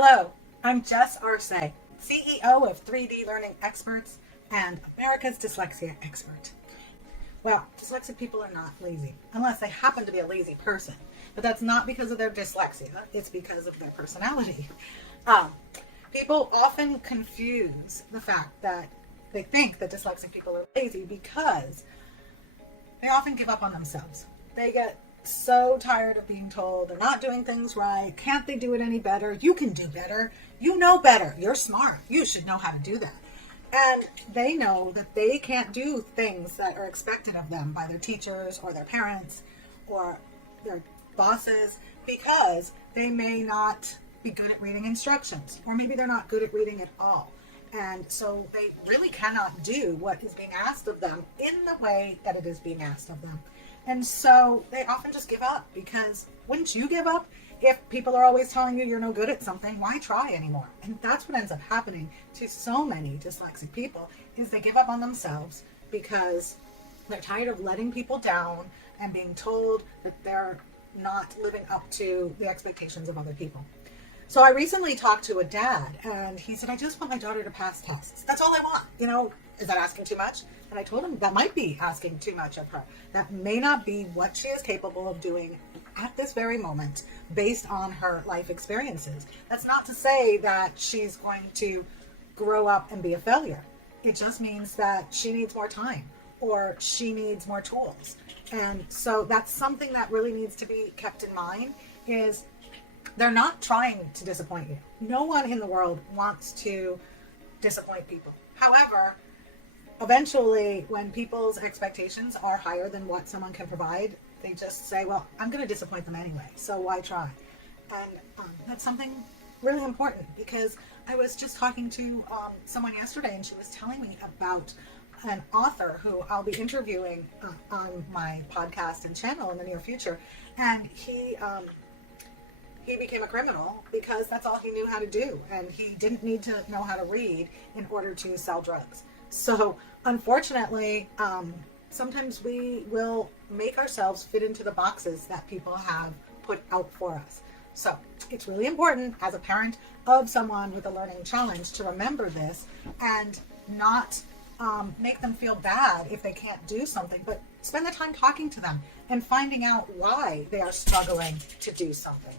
Hello, I'm Jess Arce, CEO of 3D Learning Experts and America's Dyslexia Expert. Well, dyslexic people are not lazy, unless they happen to be a lazy person. But that's not because of their dyslexia, it's because of their personality. People often confuse the fact that they think that dyslexic people are lazy because they often give up on themselves. They get so tired of being told they're not doing things right. Can't they do it any better? You can do better. You know better. You're smart. You should know how to do that. And they know that they can't do things that are expected of them by their teachers or their parents or their bosses because they may not be good at reading instructions, or maybe they're not good at reading at all. And so they really cannot do what is being asked of them in the way that it is being asked of them. And so they often just give up, because wouldn't you give up if people are always telling you you're no good at something? Why try anymore? And that's what ends up happening to so many dyslexic people, is they give up on themselves because they're tired of letting people down and being told that they're not living up to the expectations of other people. So I recently talked to a dad, and he said, I just want my daughter to pass tests. That's all I want. Is that asking too much? And I told him that might be asking too much of her. That may not be what she is capable of doing at this very moment based on her life experiences. That's not to say that she's going to grow up and be a failure. It just means that she needs more time, or she needs more tools. And so that's something that really needs to be kept in mind, is they're not trying to disappoint you. No one in the world wants to disappoint people. However, eventually, when people's expectations are higher than what someone can provide, they just say, well, I'm going to disappoint them anyway, so why try? And that's something really important, because I was just talking to someone yesterday, and she was telling me about an author who I'll be interviewing on my podcast and channel in the near future. And he became a criminal because that's all he knew how to do, and he didn't need to know how to read in order to sell drugs. So unfortunately, sometimes we will make ourselves fit into the boxes that people have put out for us. So it's really important, as a parent of someone with a learning challenge, to remember this and not make them feel bad if they can't do something, but spend the time talking to them and finding out why they are struggling to do something.